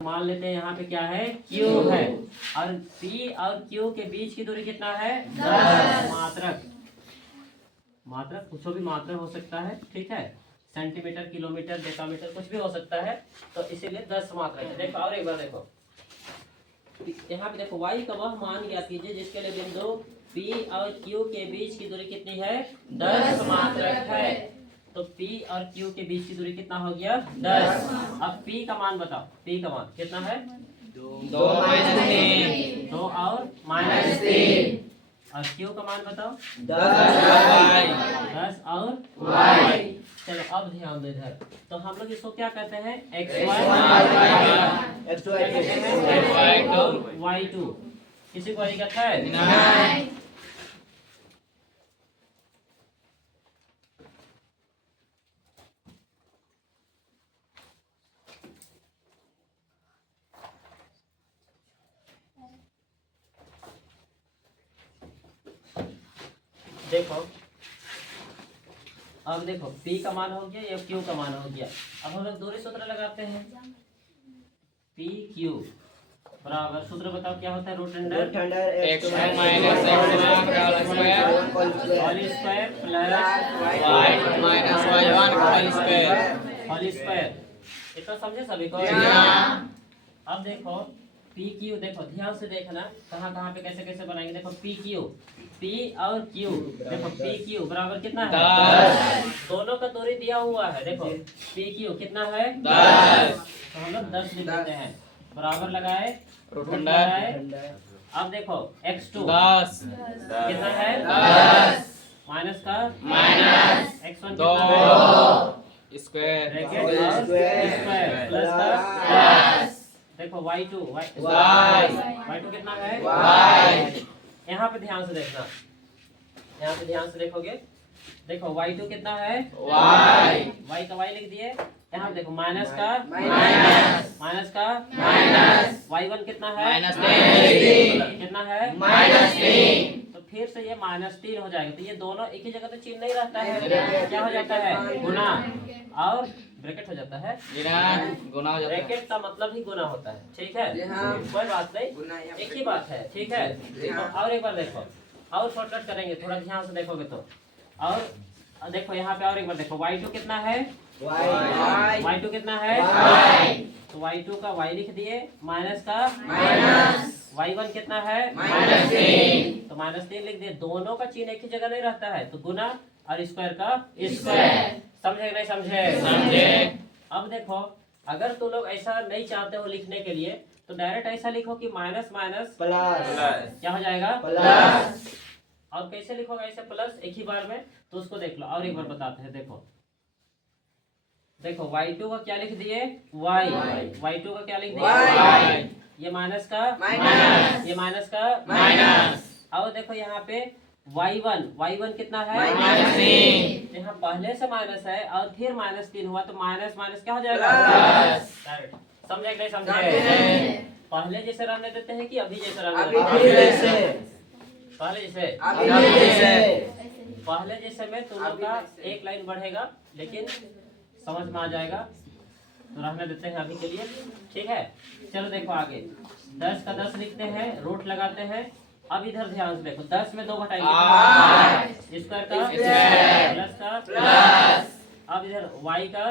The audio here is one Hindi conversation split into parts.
मान लेते हैं यहाँ पे क्या है, Q है, और P और Q के बीच की दूरी कितना है, 10 मात्रक। मात्रक कुछ भी मात्रक हो सकता है, ठीक है, सेंटीमीटर, किलोमीटर, डेकामीटर, कुछ भी हो सकता है, तो इसीलिए 10 मात्रक है। देखो और एक बार देखो, यहाँ पे देखो y का वह मान ज्ञात कीजिए जिसके लिए बिंदु P और Q के बीच की दूरी कितनी है, 10 मात्रक है। तो P और Q के बीच की दूरी कितना हो गया, 10। अब P का मान बताओ, P का मान कितना है, 2 माइनस 3, 2 और -3। और Q का मान बताओ, 10 और y। चलो अब ध्यान दो इधर, तो हम लोग इसको क्या कहते हैं, x1 y2। किसी को दिक्कत है, नहीं। देखो अब देखो P का मान हो गया, या Q का मान हो गया। अब हम लोग दूरी सूत्र लगाते हैं, P Q बराबर, सूत्र बताओ क्या होता है, root under x1 minus x1 का whole square whole square plus y minus y1 का होल स्क्वायर। Whole square. इतना समझे सभी को। अब देखो P Q, देखो ध्यान से देखना कहाँ कहाँ पे कैसे कैसे बनाएंगे। देखो P Q, P और Q, देखो P Q बराबर कितना है, 10। दोनों का दूरी दिया हुआ है। देखो P Q कितना है, 10। तो हम लोग 10 लिख देते हैं, बराबर लगाए, रूट रूट अंडर लगाए। अब देखो x2 10 कितना है, 10 माइनस का माइनस x1 2 कितना है, स्क्वायर ब्रैकेट और स्क्वायर प्लस का प्लस। देखो y2 y2 कितना है, y। यहाँ पे ध्यान से देखना, यहाँ पे ध्यान से देखोगे, देखो y2 कितना है, y का y लिख दिए। यहाँ पे देखो माइनस का माइनस का माइनस y1 कितना है, -3 कितना है, -3। तो फिर से ये -3 हो जाएगा। तो ये दोनों एक ही जगह तो चिन्ह नहीं रहता है, क्या हो जाता है, गुना और ब्रैकेट हो जाता है। गुना हो जाता है। ब्रैकेट का मतलब ही गुना होता है, ठीक है, कोई बात नहीं, एक ही बात है, ठीक है। तो और एक बार देखो, और शॉर्टकट करेंगे, थोड़ा ध्यान से देखोगे तो। और देखो यहाँ पे और एक बार देखो, y2 कितना है, y2 कितना है, तो y2 का y लिख दिए, माइनस का y1 कितना है, तो -3 लिख दिए। दोनों का चिन्ह एक ही जगह नहीं रहता है, तो गुना और स्क्वायर का स्क्वायर। समझे कि नहीं समझे? अब देखो अगर तुम लोग ऐसा नहीं चाहते हो लिखने के लिए, तो डायरेक्ट ऐसा लिखो कि माइनस माइनस क्या हो जाएगा, प्लस। और कैसे लिखोगे ऐसे प्लस एक ही बार में, तो उसको देख लो और एक बार बताते हैं। देखो देखो y2 का क्या लिख दिए, y2 का क्या लिख दिए, ये माइनस का ये माइनस का और देखो यहाँ पे y1 कितना है, यहाँ पहले से माइनस है और फिर -3 हुआ, तो माइनस माइनस क्या हो जाएगा, प्लस। समझे कि नहीं समझे? पहले जैसे रहने देते हैं कि अभी जैसे रहने देते हैं, पहले जैसे में तुम लोग का एक लाइन बढ़ेगा, लेकिन समझ में आ जाएगा, तो रहने देते हैं अभी के लिए, ठीक है। चलो देखो आगे, 10 का 10 लिखते हैं, रूट लगाते हैं। अब इधर ध्यान से देखो, 10 में 2 घटाएंगे, स्क्वायर का प्लस का प्लस। अब इधर y का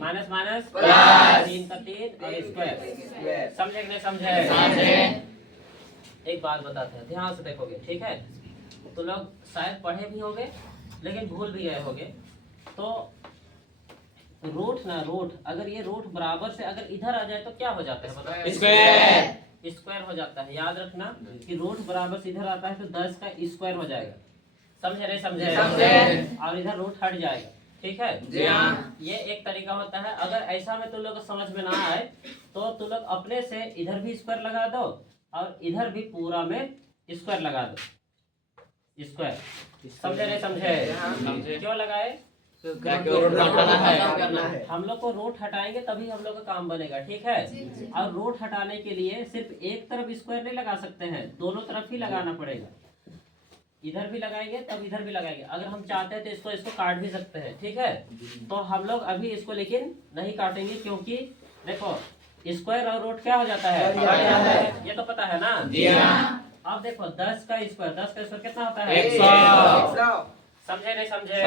माइनस माइनस 3 का 3 और स्क्वायर। समझे कि नहीं समझे? एक बात बताते हैं, ध्यान से देखोगे, ठीक है। तो लोग शायद पढ़े भी होंगे लेकिन भूल भी गए होंगे। तो रूट ना, रूट अगर ये रूट बराबर से अगर इधर आ जाए तो क्या हो जाता है, बताओ, स्क्वायर हो जाता है। याद रखना कि रूट बराबर से इधर आता है तो 10 का स्क्वायर हो जाएगा। समझे नहीं समझे? और इधर रूट हट जाएगा, ठीक है जी हाँ। ये एक तरीका होता है। अगर ऐसा में तुम लोग को समझ में ना आए तो तुम लोग अपने से इधर भी स्क्वायर लगा दो और इधर भी पूरा में स्क्वायर लगा दो, स्क्वायर। समझे नहीं समझे? क्यों लगाए? हम लोग को रूट हटाएंगे तभी हम लोग का काम बनेगा, ठीक है। और रूट हटाने के लिए सिर्फ एक तरफ स्क्वायर नहीं लगा सकते हैं, दोनों तरफ ही लगाना पड़ेगा। इधर भी लगाएंगे तब इधर भी लगाएंगे। अगर हम चाहते हैं तो इसको काट भी सकते हैं, ठीक है। तो हम लोग अभी इसको लेकिन नहीं काटेंगे, क्योंकि देखो स्क्वायर और रूट क्या हो जाता है? ये तो पता है ना? जी हाँ। अब देखो 10 का स्क्वायर कितना होता है? 100। समझे नहीं समझे?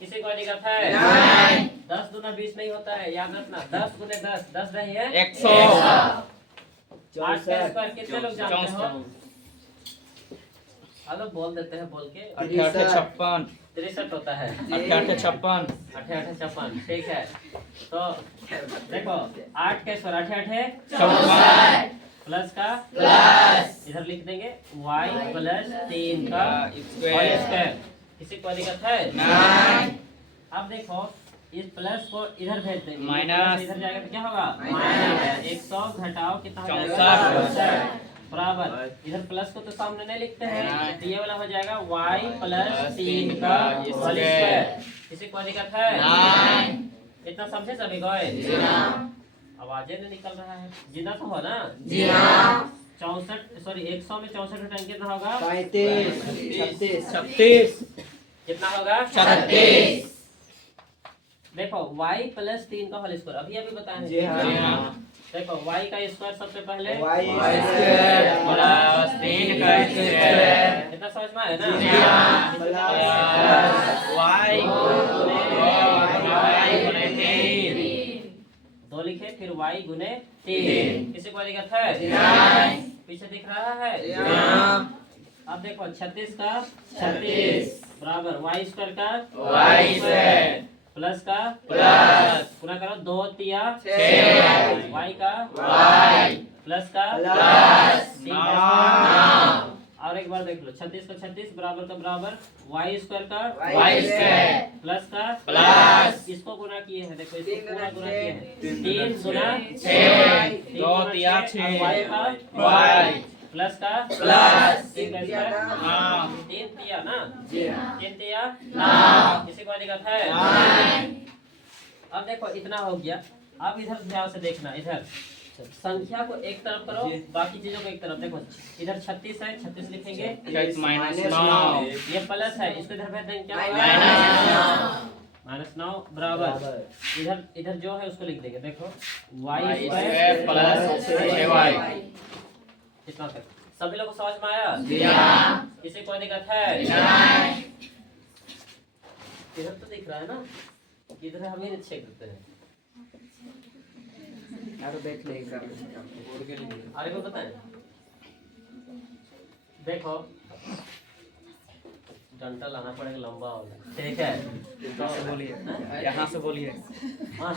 किसी को दिक्कत है? नहीं। 10 दूना 20 नहीं होता है, याद रखना। 10 गुने 10 नहीं है 100। 8 का स्क्वायर कितने लोग जानते हो? अब बोल देते हैं बोल के। 58 63 होता है। 58 56, ठीक है। तो देखो 8 का स्क्वायर 8 56 प्लस का इधर लिख देंगे y प्लस 3 का स्क्वायर। किसी को दिक्कत है? नहीं। अब देखो इस प्लस को इधर भेज देंगे, माइनस। इधर जाएगा तो क्या होगा? माइनस 100 घटाओ कितना हो जाएगा? 64 बराबर। इधर प्लस को तो सामने नहीं लिखते हैं, नहीं। तो ये वाला हो जाएगा y प्लस 3 का होल स्क्वायर। स्क्वायर। किसी को दिक्कत है? नहीं। इतना समझे सभी को? जी हाँ। आवाजें नहीं निकल रहा है, जितना तो हो ना? जी हाँ। 100 में 64 घटाएंगे कितना होगा? 36 कितना होगा? 36। देखो y प्लस 3 का होल स्क्वायर अभी बताएं। जी हाँ। देखो y का स्क्वायर सबसे पहले y स्क्वायर प्लस 3 का स्क्वायर। इतना समझ में आया ना? जी हाँ। y गुने 3। 2 लिखे फिर y गुने 3। किसी को दिक्कत है? नहीं। पीछे दिख रहा है? अब देखो 36 का 36 बराबर y स्क्वायर का y स्क्वायर प्लस का प्लस पूरा करो 2 तिया 6 y का y प्लस का प्लस 3 9। का। और एक बार देख लो 36 का 36 बराबर का बराबर y स्क्वायर का y स्क्वायर प्लस का प्लस इसको गुना किए हैं। देखो इसको पूरा गुना किए हैं 3 गुना 6 2 तिया 6 y का y प्लस का प्लस 3 का स्क्वायर 3 तिया ना? 3 तिया किसी को दिक्कत है? अब देखो इतना हो गया। अब इधर ध्यान से देखना, इधर संख्या को एक तरफ करो, बाकी चीजों को एक तरफ। देखो इधर 36 है, 36 लिखेंगे -9। ये प्लस है, इसको इधर भेज देंगे क्या होगा? -9 बराबर इधर जो है उसको लिख देंगे। देखो y स्क्वायर प्लस 6y। कितना तक सभी लोग को समझ में आया? जी हाँ। किसी को दिक्कत है? नहीं। इधर तो दिख रहा है ना? इधर हम ही चेक करते हैं। आगे को बताएं। देखो डंडा लाना पड़ेगा लंबा वाला, ठीक है? यहाँ से बोलिए, यहाँ से बोलिए। हाँ।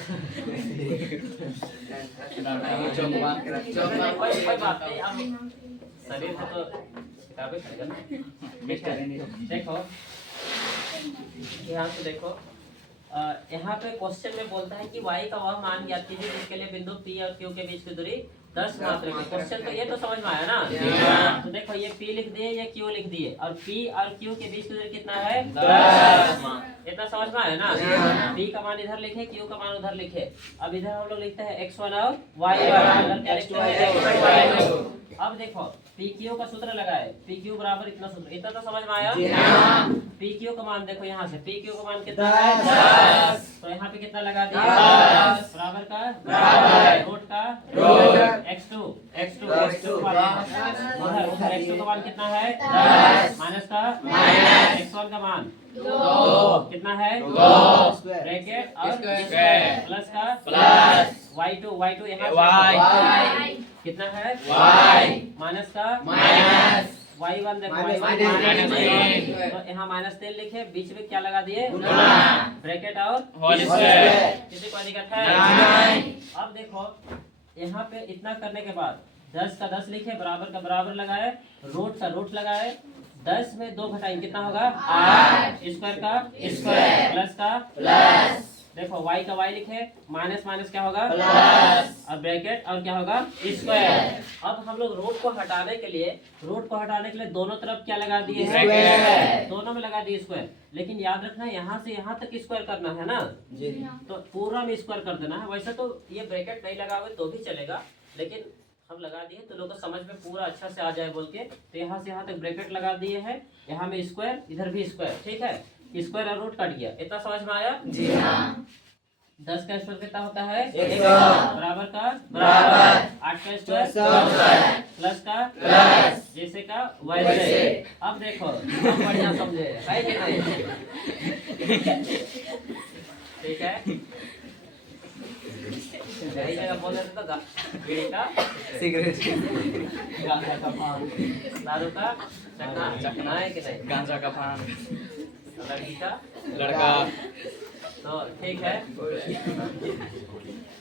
कोई बात नहीं, हम शरीर को तो किताबें करेगा ना। ठीक है? देखो ध्यान से देखो, यहाँ पे क्वेश्चन में बोलता है कि y का वह मान ज्ञात कीजिए जिसके लिए बिंदु P और Q के बीच की दूरी 10 मात्र है। क्वेश्चन तो ये तो समझ में आया ना? तो देखो ये P लिख दिए, ये Q लिख दिए, और P और Q के बीच की दूरी कितना है? 10। इतना समझ में आया ना? P का मान इधर लिखे, Q का मान उधर लिखे। अब इधर हम लोग लिखते हैं x1 और y1। क्या लिखते हैं? अब देखो PQ का सूत्र लगाए, PQ बराबर इतना सूत्र, इतना तो समझ में आया? PQ का मान देखो, यहाँ से PQ का मान कितना है? 10। तो यहाँ पे कितना लगा दिया? 10 बराबर का रूट का x2 उधर x2 का मान कितना है? 10 माइनस का x1 का मान 2 कितना है? 2 ब्रैकेट और प्लस का y2 यहाँ कितना है? y माइनस का y1 देखो तो यहाँ -3 लिखे, बीच में क्या लगा दिए? ब्रैकेट और किसी को दिक्कत है? अब देखो यहाँ पे इतना करने के बाद 10 का 10 लिखे, बराबर का बराबर लगाए, रूट का रूट लगाए, 10 में 2 घटाएंगे कितना होगा? 8 स्क्वायर का स्क्वायर प्लस का प्लस। देखो y का y लिखे, माइनस माइनस क्या होगा? प्लस और ब्रैकेट और क्या होगा? स्क्वायर। अब हम लोग रूट को हटाने के लिए दोनों तरफ क्या लगा दिए हैं? दोनों में लगा दिए स्क्वायर। लेकिन याद रखना यहाँ से यहाँ तक स्क्वायर करना है ना? तो पूरा में स्क्वायर कर देना है। वैसे तो ये ब्रैकेट नहीं लगाओगे तो भी चलेगा, लेकिन हम लगा दिए तो लोगों को समझ में पूरा अच्छा से आ जाए बोल के, तो यहाँ से यहाँ तक ब्रैकेट लगा दिए हैं, यहाँ में स्क्वायर, इधर भी स्क्वायर, ठीक है? स्क्वायर और रूट कट गया। इतना समझ में आया? जी हाँ। 10 का स्क्वायर कितना होता है? 100। बराबर का बराबर। 8 का स्क्वायर 100। प्लस का प्लस। जैसे का वैसे। अब देखो हम बढ़िया समझे है कि नहीं? ठीक है, कई जगह बोल देते तो बीड़ी का सिगरेट, गांजा का पान, दारू का चखना है कि नहीं? गांजा का पान, लड़की का लड़का, तो ठीक है।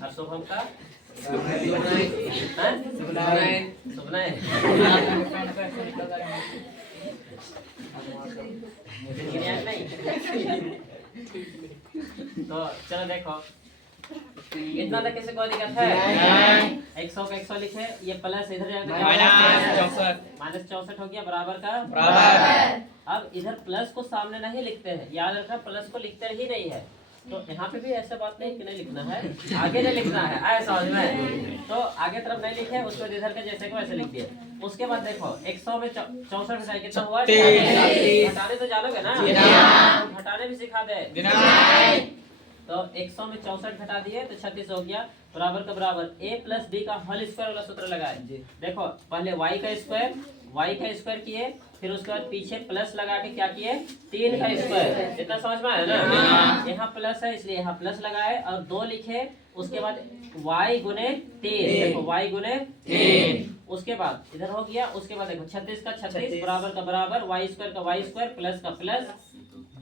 और शुभम का सुबनाएं नहीं। तो चलो देखो इतना तक किसी को दिक्कत है? 100 का 100 लिखे, ये प्लस इधर जाकर माइनस 64 हो गया बराबर का बराबर। अब इधर प्लस को सामने नहीं लिखते हैं, याद रखना प्लस को लिखते ही नहीं है। तो यहाँ पे भी ऐसा बात नहीं कि नहीं लिखना है, आगे नहीं लिखना है, आए समझ में? तो आगे तरफ नहीं लिखे, उसको इधर के जैसे को ऐसे लिख दिए। उसके बाद देखो 100 में 64 घटाए कितना हुआ? घटाने तो जानोगे ना? घटाने भी सिखा दे। तो 100 में 64 घटा दिए तो 36 हो गया बराबर का बराबर a प्लस बी का होल स्क्वायर वाला सूत्र लगाए। देखो पहले y का स्क्वायर किए, फिर उसके बाद पीछे प्लस लगा के क्या किए? 3 का स्क्वायर। इतना समझ में आया ना? यहाँ प्लस है इसलिए यहाँ प्लस लगाए और 2 लिखे, उसके बाद y गुने 3, देखो y गुने 3, उसके बाद इधर हो गया। उसके बाद देखो 36 का 36 बराबर का बराबर y स्क्वायर का y स्क्वायर प्लस का प्लस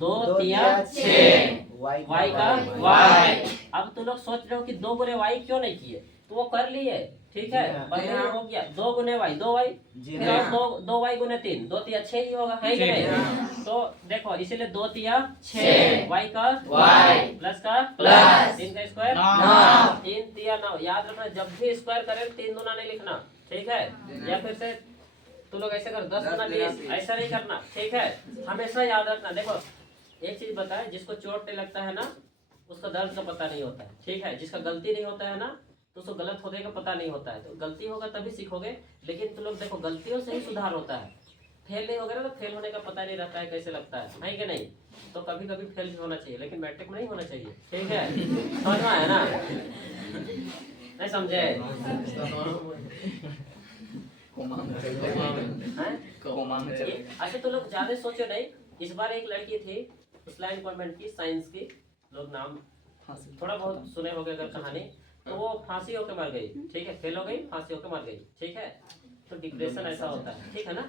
2 तिया 6 y का y। अब तुम लोग सोच रहे हो कि 2 गुने y क्यों नहीं किए, तो वो कर लिए, ठीक है, पहले हो गया 2 गुने y 2y, फिर अब 2 y गुने 3 2 तिया 6 ही होगा, है कि नहीं? तो देखो इसीलिए 2 तिया 6 y का y प्लस का प्लस 3 का स्क्वायर 9 3 तिया 9। याद रखना जब भी स्क्वायर करें 3 दूना नहीं लिखना, ठीक है? या फिर से तुम लोग ऐसे करो 10 गुना 20, ऐसा नहीं करना, ठीक है? हमेशा याद रखना। देखो एक चीज बताए, जिसको चोट नहीं लगता है ना उसका दर्द का पता नहीं होता है, ठीक है? जिसका गलती नहीं होता है ना तो उसको गलत होने का पता नहीं होता है। तो गलती होगा तभी सीखोगे, लेकिन तुम लोग देखो गलतियों से ही सुधार होता है। फेल नहीं होगा ना तो फेल होने का पता नहीं रहता है कैसे लगता है कि नहीं? तो कभी कभी फेल भी होना चाहिए, लेकिन मैट्रिक में नहीं होना चाहिए, ठीक है? समझ में आया ना? नहीं समझे? अच्छा तो लोग ज्यादा सोचो नहीं। इस बार एक लड़की थी इस्लाम कॉन्वेंट की, साइंस की, लोग नाम थोड़ा बहुत सुने होंगे अगर कहानी, तो वो फांसी होकर मर गई, ठीक है? फेल हो गई, फांसी होकर मर गई, ठीक है? तो डिप्रेशन ऐसा होता है, ठीक है ना?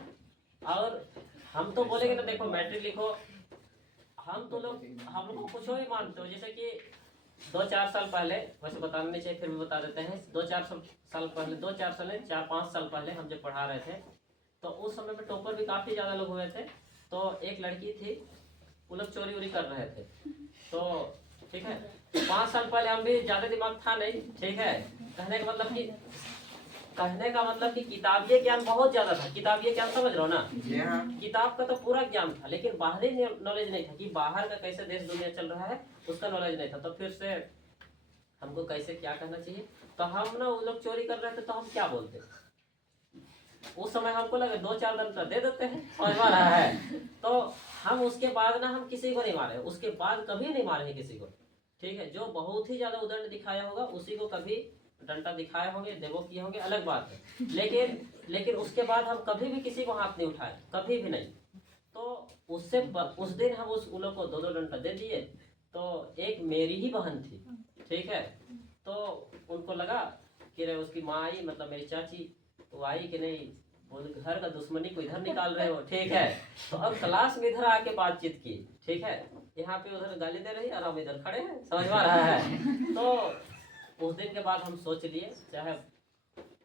और हम तो बोलेंगे ना देखो मैट्रिक लिखो, हम लोग कुछ ही मानते हो, जैसे कि 2-4 साल पहले, वैसे बताना नहीं चाहिए फिर भी बता देते हैं, 2-4 साल पहले 2-4 साल 4-5 साल पहले हम जब पढ़ा रहे थे तो उस समय में टॉपर भी काफ़ी ज़्यादा लोग हुए थे। तो एक लड़की थी, वो लोग चोरी वोरी कर रहे थे, तो ठीक है 5 साल पहले हम भी ज़्यादा दिमाग था नहीं, ठीक है? कहने का मतलब कि किताबीय ज्ञान बहुत ज़्यादा था। किताबीय ज्ञान समझ रहे हो ना? किताब का तो पूरा ज्ञान था, लेकिन बाहरी नॉलेज नहीं था कि बाहर का कैसे देश दुनिया चल रहा है, उसका नॉलेज नहीं था। तो फिर से हमको कैसे क्या करना चाहिए, तो हम ना वो लोग चोरी कर रहे थे तो हम क्या बोलते, उस समय हमको लगे 2-4 दंड दे देते हैं, समझ में रहा है? तो हम उसके बाद ना हम किसी को नहीं मारे, उसके बाद कभी नहीं मारे हैं किसी को, ठीक है? जो बहुत ही ज्यादा उदंड दिखाया होगा उसी को कभी डंडा दिखाए होंगे, देवो किए होंगे, अलग बात है। लेकिन उसके बाद हम कभी भी किसी को हाथ नहीं उठाए, कभी भी नहीं। तो उस दिन हम उन लोग को 2-2 डंडा दे दिए। तो एक मेरी ही बहन थी, ठीक है? तो उनको लगा कि उसकी माँ आई, मतलब मेरी चाची, तो आई कि नहीं, वो घर का दुश्मनी को इधर निकाल रहे हो, ठीक है? तो अब क्लास में इधर आके बातचीत की, ठीक है? यहाँ पे उधर गाली दे रही और हम इधर खड़े हैं, समझ में आ रहा है? तो उस दिन के बाद हम सोच लिए चाहे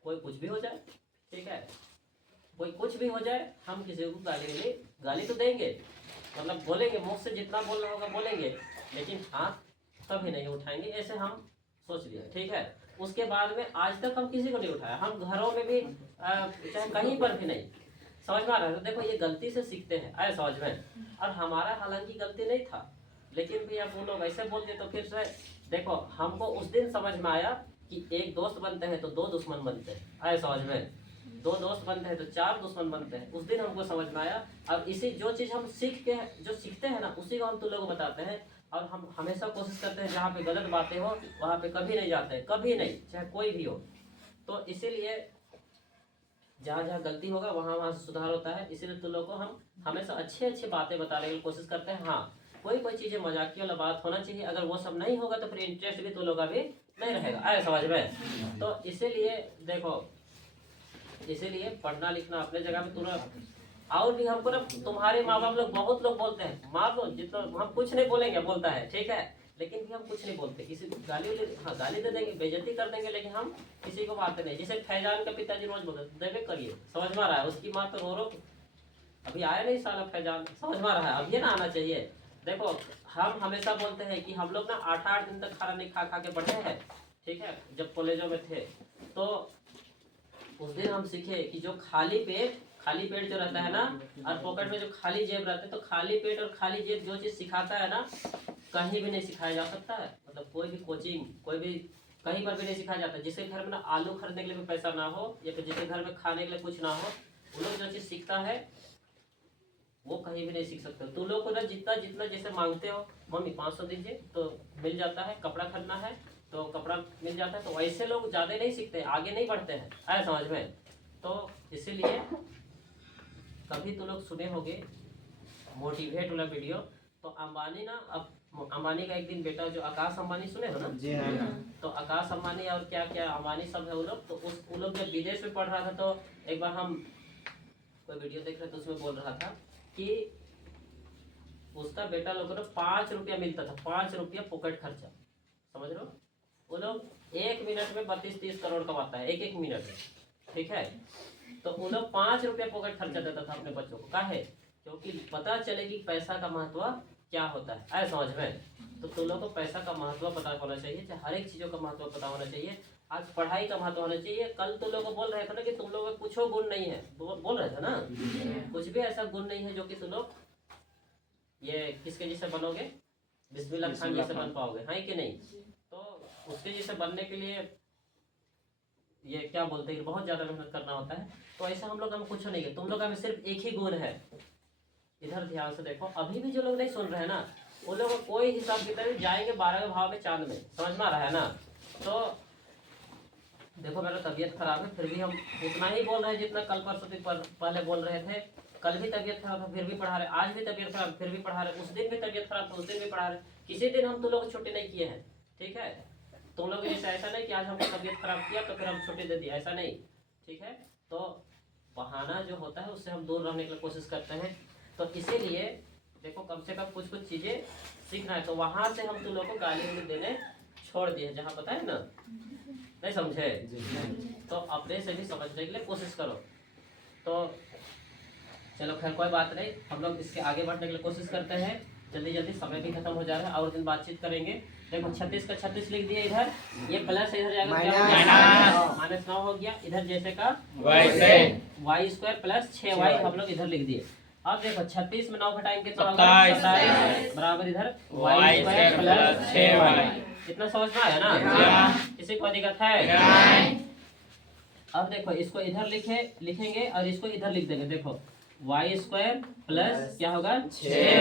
कोई कुछ भी हो जाए, ठीक है? कोई कुछ भी हो जाए, हम किसी को गाली तो देंगे, मतलब बोलेंगे, मुख से जितना बोलना होगा बोलेंगे, लेकिन हाथ कभी नहीं उठाएंगे, ऐसे हम सोच लिया, ठीक है? उसके बाद में आज तक हम किसी को नहीं उठाया, हम घरों में भी चाहे कहीं पर भी नहीं, समझ में आ रहा है? तो देखो ये गलती से सीखते हैं, आए समझ में? और हमारा हालांकि गलती नहीं था, लेकिन भी अब वो लोग ऐसे बोल दिए तो फिर से देखो हमको उस दिन समझ में आया कि एक दोस्त बनते हैं तो 2 दुश्मन बनते हैं, आए समझ में? 2 दोस्त बनते हैं तो 4 दुश्मन बनते हैं, उस दिन हमको समझ में आया। और इसी जो चीज़ हम जो सीखते हैं ना, उसी को हम तुम लोगों को बताते हैं। और हम हमेशा कोशिश करते हैं जहाँ पे गलत बातें हो वहाँ पे कभी नहीं जाते हैं, कभी नहीं, चाहे कोई भी हो। तो इसीलिए जहाँ जहाँ गलती होगा वहाँ वहाँ से सुधार होता है। इसीलिए तुम लोग को हम हमेशा अच्छी अच्छी बातें बताने की कोशिश करते हैं। हाँ, कोई कोई चीज़ें मजाकी वाला बात होना चाहिए, अगर वो सब नहीं होगा तो फिर इंटरेस्ट भी तुम लोग का भी नहीं रहेगा। आए समझ में? तो इसीलिए देखो, इसीलिए पढ़ना लिखना अपने जगह पे तुरंत। और भी हमको ना तुम्हारे माँ बाप लोग बहुत लोग बोलते हैं, मान लो जितना हम कुछ नहीं बोलेंगे बोलता है, ठीक है, लेकिन भी हम कुछ नहीं बोलते, किसी को हाँ गाली दे देंगे, बेइज्जती कर देंगे, लेकिन हम किसी को मारते नहीं। जैसे फैजान का पिताजी रोज बोलते देवे करिए, समझ में आ रहा है, उसकी माँ तो रो रो अभी आया नहीं साला फैजान, समझ में आ रहा है, अब ये ना आना चाहिए। देखो हम हमेशा बोलते हैं कि हम लोग ना 8-8 दिन तक खाना नहीं खा खा के बढ़े हैं, ठीक है, जब कॉलेजों में थे। तो उस दिन हम सीखे कि जो खाली पेट जो रहता है ना, और पॉकेट में जो खाली जेब रहता है, तो खाली पेट और खाली जेब जो चीज़ सिखाता है ना, कहीं भी नहीं सिखाया जा सकता है। मतलब कोई भी कोचिंग, कोई भी कहीं पर भी नहीं सिखाया जाता। जिसके घर में ना आलू खरीदने के लिए भी पैसा ना हो, या फिर जिसके घर में खाने के लिए कुछ ना हो, वो लोग जो चीज़ सीखता है वो कहीं भी नहीं सीख सकते। तुम लोग को ना जितना जितना जैसे मांगते हो, मम्मी 500 दीजिए तो मिल जाता है, कपड़ा खरीदना है तो कपड़ा मिल जाता है, तो वैसे लोग ज़्यादा नहीं सीखते, आगे नहीं बढ़ते हैं। आया समझ में? तो इसीलिए कभी तो लोग सुने होंगे मोटिवेट वाला वीडियो, तो अंबानी ना, अब अंबानी का एक दिन बेटा जो आकाश अंबानी सुने हो ना, जी हाँ। तो आकाश अंबानी और क्या क्या अंबानी सब है वो लोग, तो वो लोग जब विदेश में पढ़ रहा था, तो एक बार हम कोई वीडियो देख रहे थे, उसमें बोल रहा था कि उसका बेटा लोग को 5 रुपया मिलता था, 5 रुपया पॉकेट खर्चा, समझ लो। वो लोग 1 मिनट में 32-30 करोड़ कमाता है, एक मिनट में, ठीक है। तो वो लोग 5 रुपया पॉकेट खर्चा देता था अपने बच्चों को, काहे? क्योंकि पता चले कि पैसा का महत्व क्या होता है। आए समझ में? तो तुम लोग को पैसा का महत्व पता होना चाहिए, चाहे हर एक चीज़ों का महत्व पता होना चाहिए। आज पढ़ाई का महत्व होना चाहिए। कल तुम लोग को बोल रहे थे ना कि तुम लोग में कुछ गुण नहीं है, बोल रहे थे ना, कुछ भी ऐसा गुण नहीं है जो कि तुम लोग ये किसके जैसे बनोगे, बिस्मिल्लाह खान जैसे बन पाओगे, है कि नहीं? तो उसके जैसे बनने के लिए ये क्या बोलते हैं, बहुत ज़्यादा मेहनत करना होता है। तो ऐसा हम लोग हमें कुछ नहीं है, तुम लोग हमें सिर्फ एक ही गुण है। इधर ध्यान से देखो, अभी भी जो लोग नहीं सुन रहे हैं ना, उन लोगों को कोई हिसाब किताब जाएंगे 12वें भाव में, चांद में, समझ में आ रहा है ना? तो देखो मेरा तबीयत खराब है, फिर भी हम उतना ही बोल रहे हैं जितना कल परसों पहले बोल रहे थे। कल भी तबीयत खराब था फिर भी पढ़ा रहे, आज भी तबीयत खराब फिर भी पढ़ा रहे, उस दिन भी तबीयत खराब था उस दिन भी पढ़ा रहे। किसी दिन हम तुम लोग को छुट्टी नहीं किए हैं, ठीक है। तुम लोग जैसे ऐसा नहीं कि आज हमको तबीयत खराब किया तो फिर हम छुट्टी दे दी, ऐसा नहीं, ठीक है। तो बहाना जो होता है उससे हम दूर रहने की कोशिश करते हैं। तो इसीलिए देखो कम से कम कुछ कुछ चीज़ें सीखना है। तो वहाँ से हम तुम लोग को गाली देने छोड़ दिए, जहाँ पता है ना, नहीं समझे? तो अपने से भी समझने के लिए कोशिश करो। तो चलो खैर कोई बात नहीं, हम लोग इसके आगे बढ़ने के लिए कोशिश करते हैं। जल्दी जल्दी समय भी खत्म हो जा रहा है, और दिन बातचीत करेंगे। देखो 36 का 36 लिख दिए इधर, ये प्लस इधर जाएगा -9 हो गया, इधर जैसे का y² प्लस 6y हम लोग इधर लिख दिए। अब देखो 36 में 9 घटाएंगे तो 27 बराबर इधर y² प्लस 6y। इतना समझ में आया ना? किसी को दिक्कत है? अब देखो इसको इधर लिखेंगे और इसको इधर लिख देंगे। देखो y² प्लस क्या होगा 6y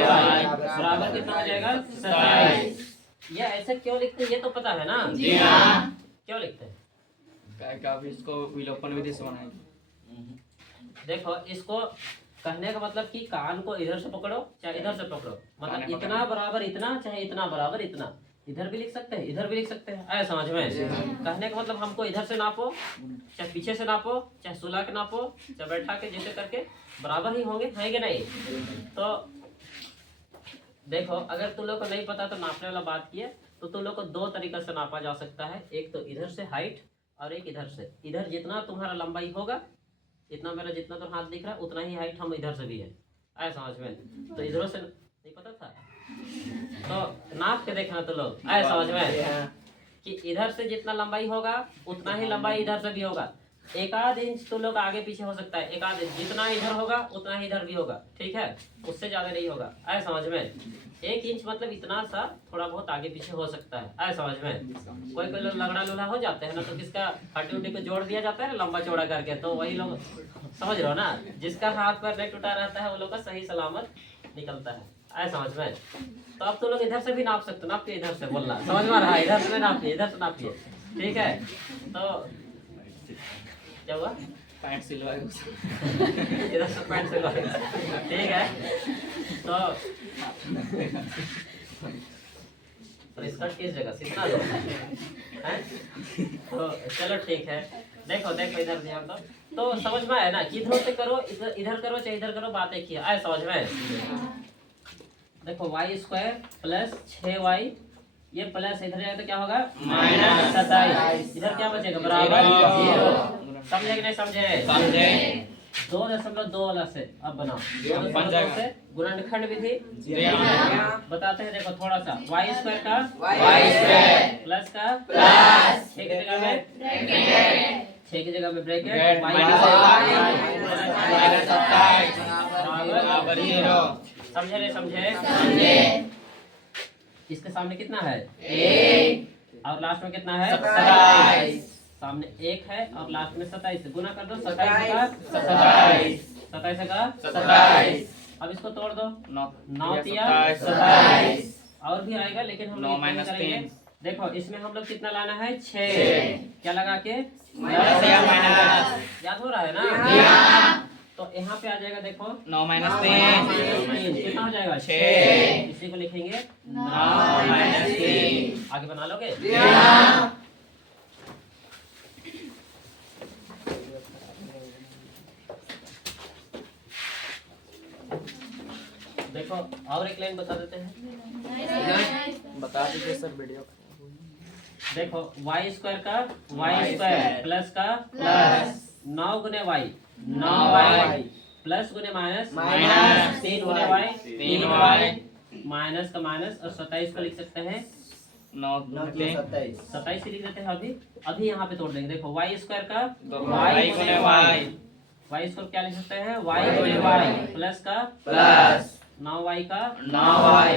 बराबर कितना हो जाएगा 27। ये ऐसे क्यों लिखते हैं ये तो पता है ना? जी हाँ। क्यों लिखते हैं? काफी इसको विलोपन विधि से बनाएंगे। देखो इसको कहने का मतलब कि कान को इधर से पकड़ो चाहे इधर से पकड़ो, मतलब इतना बराबर इतना, चाहे इतना बराबर इतना, इधर भी लिख सकते हैं इधर भी लिख सकते हैं। आया समझ में? कहने का मतलब हमको इधर से नापो चाहे पीछे से नापो चाहे सुला के नापो चाहे बैठा के, जैसे करके बराबर ही होंगे, है कि नहीं? तो देखो अगर तुम लोग को नहीं पता तो नापने वाला बात किया, तो तुम लोग को 2 तरीका से नापा जा सकता है। एक तो इधर से हाइट और एक इधर से। इधर जितना तुम्हारा लंबाई होगा, इतना मेरा जितना तो हाथ दिख रहा है उतना ही हाइट हम इधर से भी है। आया समझ में? तो इधरों से नहीं पता था तो नाप के देखना तो लोग। आया समझ में कि इधर से जितना लंबाई होगा उतना ही लंबाई इधर से भी होगा। 1 इंच तो लोग आगे पीछे हो सकता है, 1 इंच जितना इधर होगा उतना ही इधर भी होगा, ठीक है, उससे ज्यादा नहीं होगा। आया समझ में? 1 इंच मतलब इतना सा थोड़ा बहुत आगे पीछे हो सकता है। आया समझ में? कोई कोई लोग लगड़ा लुला हो जाते हैं ना, तो किसका हड्डी उड्डी को जोड़ दिया जाता है ना लंबा चौड़ा करके, तो वही लोग समझ रहे हो ना, जिसका हाथ पैर नहीं टूटा रहता है वो लोग का सही सलामत निकलता है। आए समझ में? तो अब तो लोग इधर से भी नाप सकते, नापिए इधर से, बोलना समझ में आ रहा है? इधर से नापिए, इधर से नापिए, ठीक है? तो क्या हुआ? पैंट सिलवाए इधर से पैंट सिलवाए, ठीक है? तो स्कर्ट किस जगह सीखना लो हैं? तो चलो ठीक है, देखो देखो इधर ध्यान दो। तो समझ में आया ना कि इधर से करो, इधर इधर करो चाहे इधर करो, बात एक ही है। आए समझ में? देखो वाई स्क्वायर प्लस 6y, ये प्लस इधर जाए तो क्या होगा? माइनस 27। इधर क्या बचेगा? बराबर 0। समझे कि नहीं समझे? समझे। 2.2 वाला से अब बनाओ, बन जाएगा। से गुणनखंड विधि बताते हैं। देखो थोड़ा सा वाई स्क्वायर का प्लस का प्लस 6 की जगह में ब्रैकेट, 6 की जगह में ब्रैकेट, माइनस 27 बराबर 0। समझे नहीं समझे? इसके सामने कितना है? 1 और लास्ट में कितना है? 27। सामने 1 है और लास्ट में 27 गुना कर दो। 27 का 27 का 27। अब इसको तोड़ दो। 9 तिया 27 और भी आएगा, लेकिन हम 9 माइनस 3। देखो इसमें हम लोग कितना लाना है? 6। क्या लगा के? याद हो रहा है ना? तो यहाँ पे आ जाएगा, देखो 9 माइनस 3 कितना हो जाएगा? 6। इसी को लिखेंगे 9 माइनस 3। आगे बना लोगे? देखो और एक लाइन बता देते हैं। बता दीजिए सर वीडियो। देखो वाई स्क्वायर का वाई स्क्वायर प्लस का प्लस 9 गुने वाई 9y प्लस गुने माइनस माइनस 3 गुने वाई 3y माइनस का माइनस और 27 को लिख सकते हैं 9 27 लिख देते हैं। अभी अभी यहाँ पे तोड़ देंगे। देखो वाई स्क्वायर का y गुने y, वाई स्क्वायर क्या लिख सकते हैं? वाई गुने वाई प्लस का प्लस 9y का 9y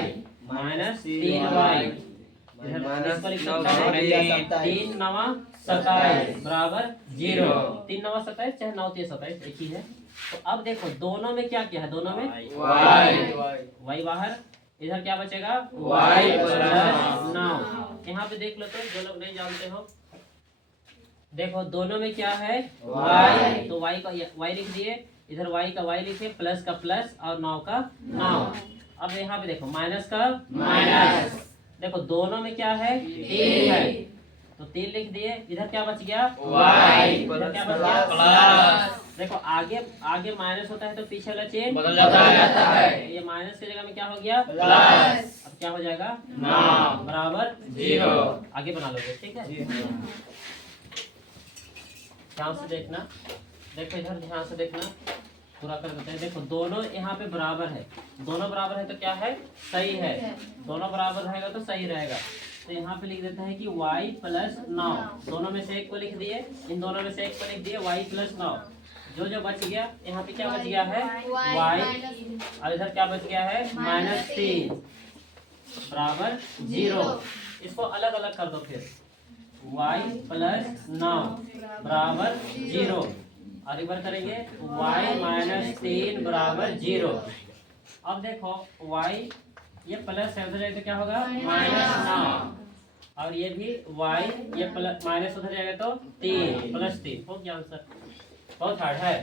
माइनस 3y इसको लिख सकते हैं 3 9 27 बराबर 0। 3 9 27 चाहे 9 3 27 एक ही है। तो अब देखो दोनों में क्या क्या है? दोनों में y बाहर, इधर क्या बचेगा? y plus 9। यहाँ पे देख लो तो जो लोग नहीं जानते हो, देखो दोनों में क्या है? y, तो y का y लिख दिए, इधर y का y लिखे, प्लस का प्लस और 9 का 9। अब यहाँ पे देखो माइनस का माइनस, देखो दोनों में क्या है? 3 है, तो 3 लिख दिए। इधर क्या बच गया? y, इधर क्या बच गया? प्लस। देखो आगे आगे माइनस होता है तो पीछे वाला चेन बदल जाता है। ये माइनस की जगह में क्या हो गया? प्लस। अब क्या हो जाएगा? 9 बराबर 0। आगे बना लोगे, ठीक है? ध्यान से देखना, देखो इधर ध्यान से देखना, पूरा कर देते हैं। देखो दोनों यहाँ पे बराबर है, दोनों बराबर है तो क्या है? सही है। दोनों बराबर रहेगा तो सही रहेगा। तो यहाँ पे लिख देते हैं कि y प्लस 9, दोनों में से एक को लिख दिए, इन दोनों में से एक को लिख दिए y प्लस 9। जो जो बच गया यहाँ पे क्या बच गया है? y और इधर क्या बच गया है? माइनस 3 बराबर 0। इसको अलग अलग कर दो फिर, y प्लस 9 बराबर 0 और एक बार करेंगे y माइनस 3 बराबर 0। अब देखो y ये प्लस है, उधर जाएगा तो क्या होगा? माइनस 9 और ये भी y ये प्लस माइनस उधर जाएगा तो 3 प्लस 3 हो गया आंसर। बहुत हार्ड है।